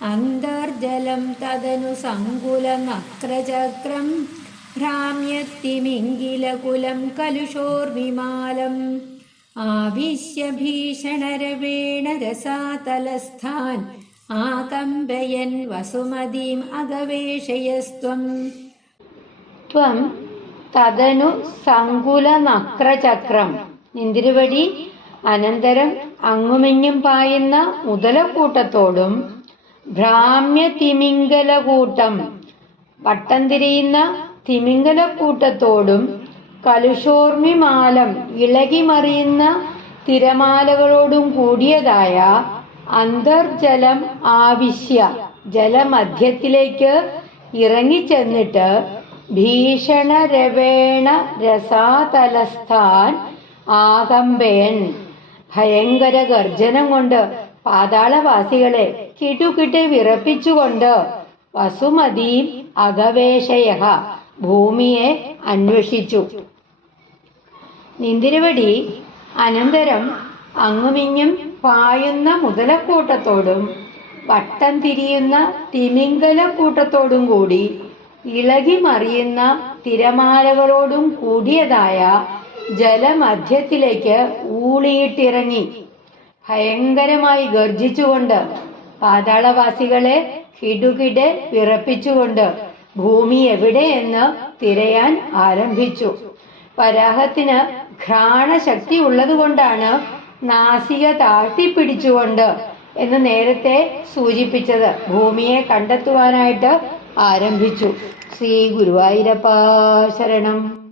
അന്തർജലം തദനു സങ്കുലനക്രചക്രം ഭ്രാമ്യത്തിമിംഗിലകുലം കലുഷോർവിമാലം ആവിശ്യ ഭീഷണരവേണ രസാതലസ്ഥാൻ ആകമ്പയൻ വസുമതീം അഗവേഷയസ്ത്വം. ത്വം തദനു സങ്കുലനക്രചക്രം നിന്തിരുവടി അനന്തരം അങ്ങുമിഞ്ഞും പായുന്ന മുതലക്കൂട്ടത്തോടും ഭ്രാമ്യതിമിംഗലകൂട്ടം വട്ടം തിരിയുന്ന തിമിംഗലക്കൂട്ടത്തോടും കലുഷോർമിമാലം ഇളകിമറിയുന്ന തിരമാലകളോടും കൂടിയതായ അന്തർജലം ആവിശ്യ ജലമധ്യത്തിലേക്ക് ഇറങ്ങിച്ചെന്നിട്ട് ഭീഷണരവേണ രസാതലസ്ഥാൻ ആകമ്പയൻ ഭയങ്കര ഗർജനം കൊണ്ട് പാതാളവാസികളെ കിടുകിട്ടെ വിറപ്പിച്ചുകൊണ്ട് വസുമതീം അഗവേഷയ ഭൂമിയെ അന്വേഷിച്ചു. നിന്തിരുവടി അനന്തരം അങ്ങുമിഞ്ഞും പായുന്ന മുതലക്കൂട്ടത്തോടും വട്ടം തിരിയുന്ന തിമിംഗലക്കൂട്ടത്തോടും കൂടി ഇളകിമറിയുന്ന തിരമാലകളോടും കൂടിയതായ ജലമധ്യത്തിലേക്ക് ഊളിയിട്ടിറങ്ങി ഭയങ്കരമായി ഗർജിച്ചുകൊണ്ട് പാതാളവാസികളെ കിടുകിടെ വിറപ്പിച്ചുകൊണ്ട് ഭൂമി എവിടെയെന്ന് തിരയാൻ ആരംഭിച്ചു. വരാഹത്തിന് ഘ്രാണശക്തി ഉള്ളതുകൊണ്ടാണ് നാസിക താഴ്ത്തിപ്പിടിച്ചുകൊണ്ട് എന്ന് നേരത്തെ സൂചിപ്പിച്ചത് ഭൂമിയെ കണ്ടെത്തുവാനായിട്ട് ആരംഭിച്ചു. ശ്രീ ഗുരുവായൂരപ്പ ശരണം.